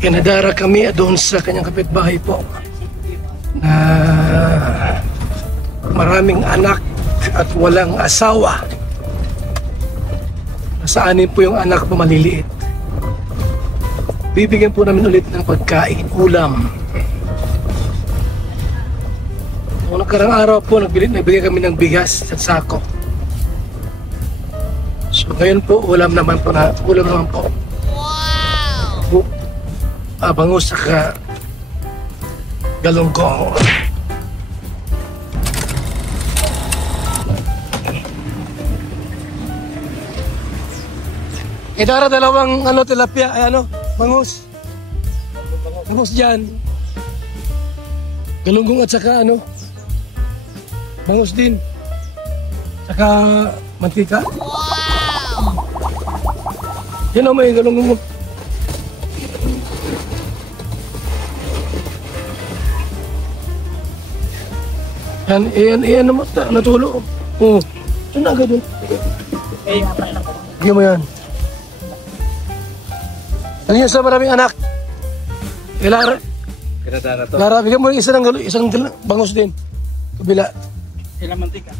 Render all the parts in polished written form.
Kinadara kami doon sa kanyang kapitbahay po na maraming anak at walang asawa. Nasa anin po yung anak po maliliit. Bibigyan po namin ulit ng pagkain, ulam. Noong nakarang araw po, nagbigay kami ng bigas at sako. So ngayon po, ulam naman po. Wow! Bangus saka galunggong. Idara dalawang tilapia ay bangus. Bangus dyan. Galunggong at saka bangus din. Saka mantika. Wow! Yan may galunggong. Yan naman natulo. Oh. Saan na agad dun? Bigyan mo yan. Ano yun sa maraming anak? Lara. Kinadara to. Lara, bigyan mo yung isang bangus din. Kabila. Ilang mantika?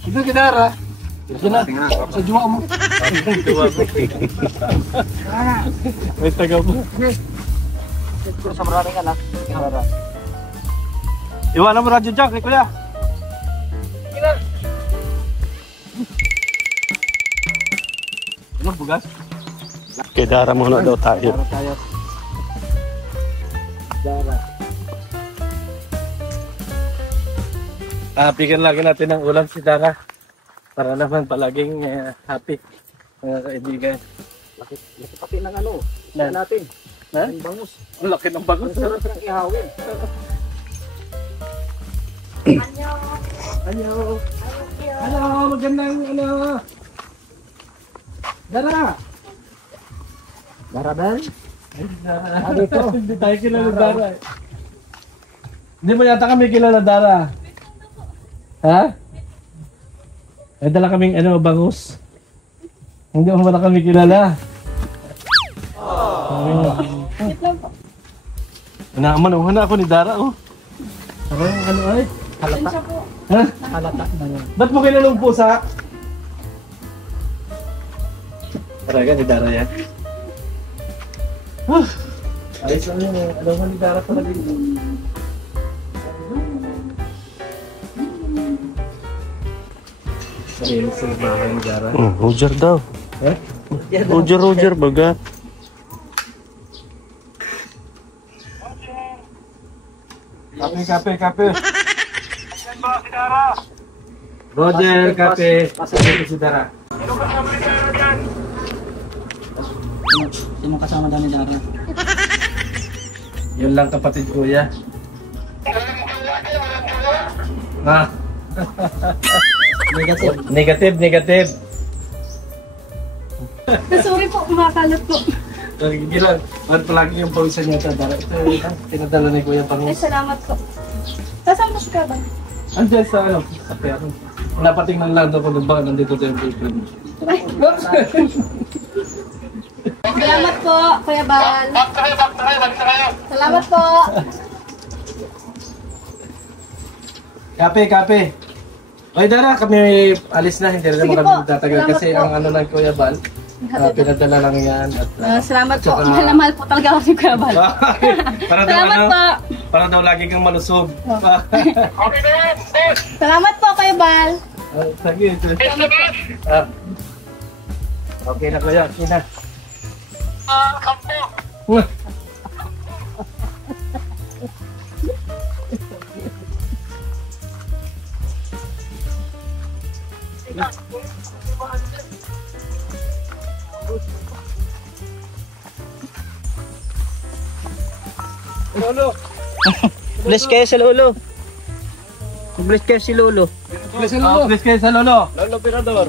Sige, Kidara. Sige na. Sa juwa mo. May taga mo. Sa maraming anak. Iwanan mo radyo dyan kay kuya. Sige na. Ano bugas? Kidara muna daw tayo. Bigyan lagi natin ng ulam si Dara. Para naman palaging happy. Mga kaibigan. Laki pati ng natin. Ha? Ang bangus. Ang laki ng bangus. Sarap ng ihawin. Anyo. Magandang Dara. Dara Ben? Dito. Hindi tayo kilala Dara. Hindi mo yata kami kilala Dara. Ha? Ay dala kaming bangus. Hindi mo wala kami kilala. Hana ako ni Dara Parang ay? Halata. Ha? Halata na yun. Ba't mo kinulong pusa? Talaga ni Dara yan? Ayos lang yun Alam mo ni Dara talaga yun. Ayun sa bahay ni Dara. Roger daw. Eh? Roger baga. Kape. Roger, kape. Pasok si Dara. Sino kasama daw ni Dara? Yun lang kapatid kuya. Ah. Negative. Sorry po, kumakalat po. Sige lang. Ba't palagi yung pawisan niya Dara? Ito tinadala ni kuya Ay, Pangus. salamat po. Saan po ka ba? Andiyan sa sa pero. Napatingnan lang daw kung baka nandito tayo yung boyfriend. Salamat po, Kuya Bal. Salamat po. Kape. Oy Dara, kami alis na. Hindi na Sige naman po. kami tatagal Salamat kasi po. ang ng Kuya Bal. Pinadala lang yan. At, Salamat po. Tsaka- Mahal na mahal po talaga ako si Kuya Bal. para daw Salamat po. para daw lagi kang malusog. Salamat po, Kuya Bal. Sige. Okay na kuya, okay na. Lolo. Bless kayo sa lolo. Bless kayo si lolo. Bless kayo sa Lolo. Lolo Pirador.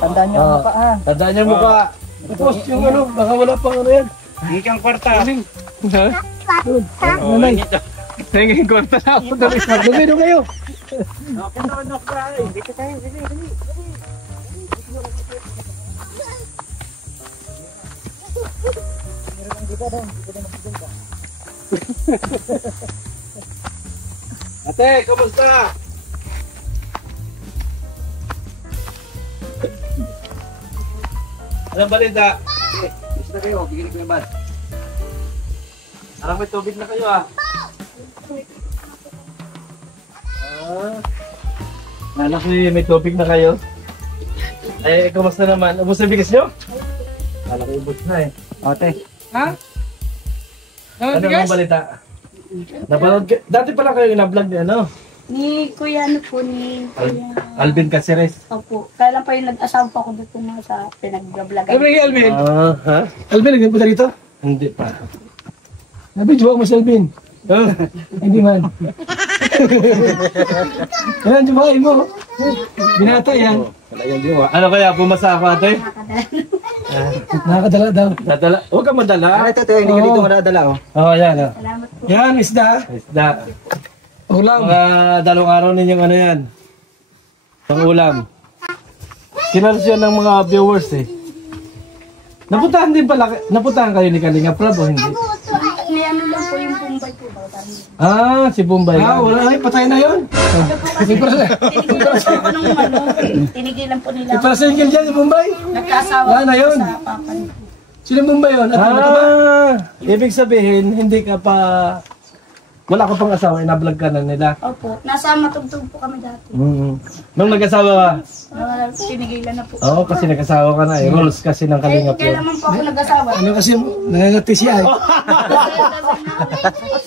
Tandaan niyo ang mukha ha. Tandaan niyo mukha. Tapos yung baka wala pang yan. Hindi kang kwarta. Ha? Nanay. Tingin kwarta na ako. Dali na kayo. Dito tayo. Dali. Ate, kamusta? Anong balita? Gusto na kayo, bigyan ko yung bal. Parang may tubig na kayo ah. Alam ko may tubig na kayo. Eh, kamusta naman? Ubus na bigas nyo? Alam ko ubus na eh. Ate. Ha? Ano ang balita? Napanood ka? Dati pala kayo na-vlog ni ano? Ni Kuya ano po, ni Kuya... Alvin Caceres. Opo. Kaya lang pa yung nag-asawa pa ako dito na sa pinag-vlog. Alvin, Alvin. Ha? Alvin, nagpunta dito? Hindi pa. Alvin, juwa mo si Alvin. Hindi man. Yan, juwain mo. Binata yan. Ano kaya? Bumasa ako ate? Nakakadala daw. Dadala? Huwag ka madala. Ito, hindi ka dito madadala, oh. Oo, yan. Oh. Salamat po. Yan, isda. Isda. Ulam. Mga 2 araw ninyong ano yan. Pang ulam. Kinalos yan ng mga viewers eh. Napuntahan din pala, napuntahan kayo ni Kalinga Prab o hindi? May ano lang po yung Bombay po. Ah, si Bombay. Wala na, patay na yun. Tinigilan po nung ano. Tinigilan po nila. Para sa ingil dyan, si Mumbai. Nagkasawa Wala na yun. sa papa niya. Sino Mumbai yun? At ano ba? Ibig sabihin, hindi ka pa, wala ka pang asawa, inablog ka na nila. Opo. Nasa matugtog po kami dati. Nung nag-asawa ka? Tinigilan na po. Oo, kasi nag-asawa ka na. Rules kasi ng Kalinga Kaya Prab. naman po ako nag-asawa. Ano kasi, nangangati siya eh.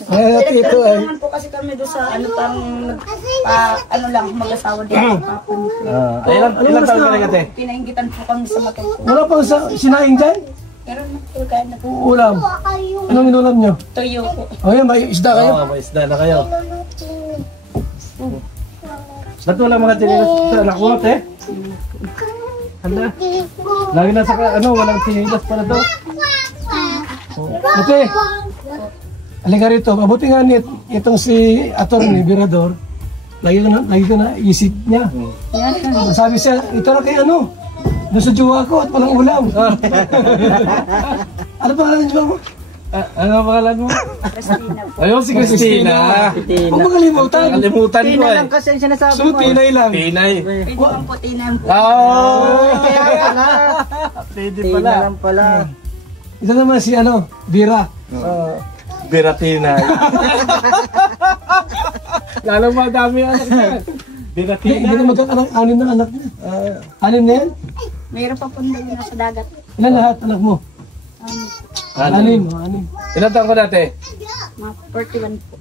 Nangangati ito eh. naman po kasi kami doon sa ano pang ano lang mag-asawa din sa papa niya. Ilan taon ka na ate? Pinaingitan po kami sa matugtog. Wala pang sinaing dyan? Pero kaya na po. Ulam. Anong inulam nyo? Tuyo po. O yan, may isda kayo. Oo, may isda na kayo. Ba't wala mga chinilas sa anak mo, te? Handa? Lagi na sa walang chinilas para to. Ate, halika rito. Mabuti nga itong si Atty. Virador. Lagi ko na isip niya. Sabi siya, ito na kay ano? Doon sa jowa ko at walang ulam. Ano pangalan ng jowa mo? Ano ang pangalan mo? Christina po. Ayun, si Christina. Huwag mo kalimutan. Kalimutan ko Tina eh. lang kasi yung sinasabi So, mo. tinay lang. Pinay. Pwede bang po tinan po. Oh! Kaya pala. Pwede Tina pala. lang pala. Ito naman si ano, Vera. Biratina. Lalo madami anak niya. Biratina. Hindi na magkakaroon, 6 na anak niya. 6 na yan? Mayroon pa po na nasa dagat. Ilan lahat anak mo? 6. 6. Ilan taon ka dati? Mga 41 po.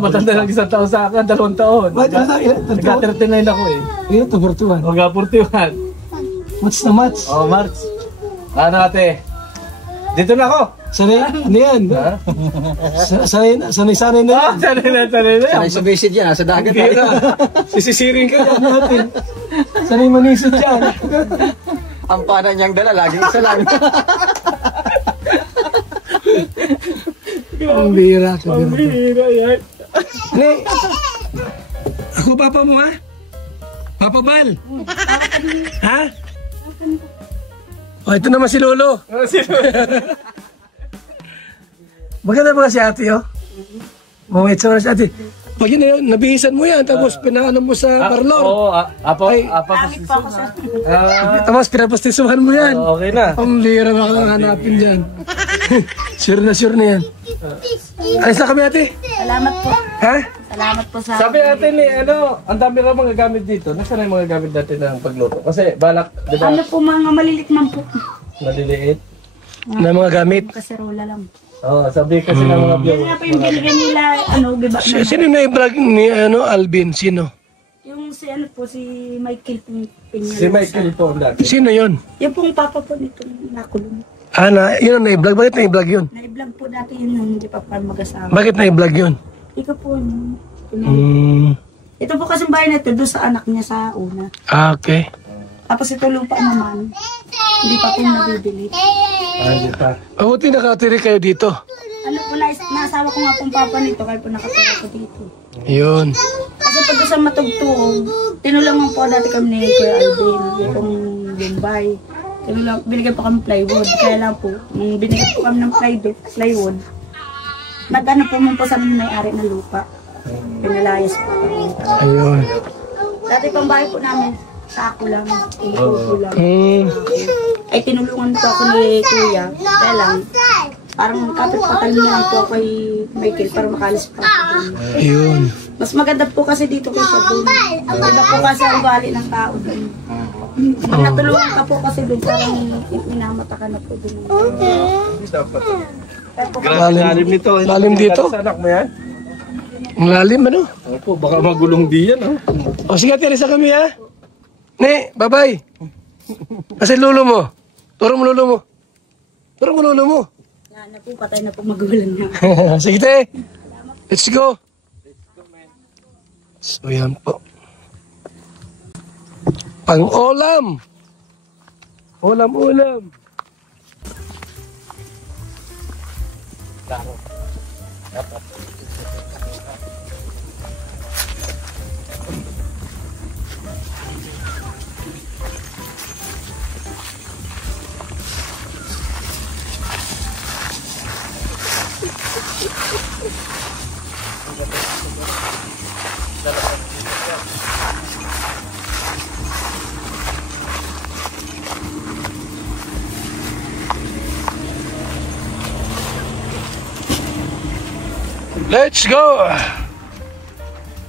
Matanda lang 1 taon sa akin, 2 taon. Ba't ilan? Nagka-39 ako eh. Ilan to, 41. Hanggang 41. Match na match. Oh, March. Ano ate? Dito na ako. Sanay, ano yan? Sanay na yan. Sanay na. Sanay sa visit yan, sa dagat. Sisisiring ka yan natin. Sanay manisot yan. Ang pana niyang dala, laging isa lang. Ang bira ka, bira. Bira yan. Ano? Ako papa mo ha? Papa Bal? Ha? Oh, ito naman si Lolo. Maganda ba si ate, oh? Mawait sa si ate. Pag yun, nabihisan mo yan, tapos pinaano mo sa parlor. Oo, Ay, Gamit pa ako sa... Tapos pinapastisuhan mo yan. Okay na. Ang lira ba ka lang hanapin dyan? Sure na yan. Ayos na kami ate. Salamat po. Ha? Salamat po sa... Sabi natin ang dami ka mga gamit dito. Nasaan yung mga gamit natin ng pagluto? Kasi balak, di ba, Ano po mga malilit man po. maliliit. Na mga gamit. Kaserola lang. Oo, sabi kasi ng mga Yan viewers. nga po yung binigyan nila, giba na. Sino na i-vlog ni Alvin? Sino? Yung si po, si Michael Pinyal. Si Michael po ang dati. Sino yun? Yung pong papa po nito, nakulong. Yun ang na-vlog. Bakit na-vlog yun? Na-vlog po dati yun nung hindi pa mag-asawa. Bakit na-vlog yun? Ikaw po yun. Ito po kasing bahay na ito, doon sa anak niya sa una. Okay. Tapos ito lupa naman, hindi pa po nabibili. Hindi pa. Mabuti nakatiri kayo dito. Ano po, nasawa ko nga pong papa nito, kaya po nakatira ko dito. Yun. Kasi pag sa matugtuog, tinulangan po dati kami ni Kuya Alvin, itong Bombay. binigyan po kami plywood. Kaya lang po, nung binigyan po kami ng plywood, nag-ano po mo po sa amin may-ari ng lupa. Pinalayas po kami. Ayun. Dati pang bahay po namin, sako lang, upo lang. Ay tinulungan po ako ni Kuya. Kaya lang, parang kapit-patal niya po ako kay Michael para makalis pa ako. Ayun. Mas maganda po kasi dito kaysa doon. Iba po kasi ang ugali ng tao doon. Pag natulungan ka po kasi doon, parang minamata ka na po doon. Lalim nito. Lalim dito. Sa anak mo yan? Ang lalim ano? Opo, baka magulong di yan. O sige, tirisa kami ha. Ne, bye-bye. Kasi lulo mo. Turo mo lulo mo. Turo mo lulo mo. Yan na po, patay na po magulan na. Sige te. Let's go. So yan po. Pang-ulam. Ulam-ulam. Let's go!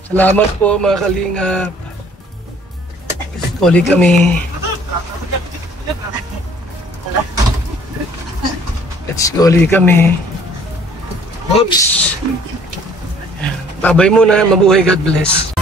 Salamat po mga kalingap. Uli kami. Let's go ulit kami. Oops! Babay muna. Mabuhay. God bless.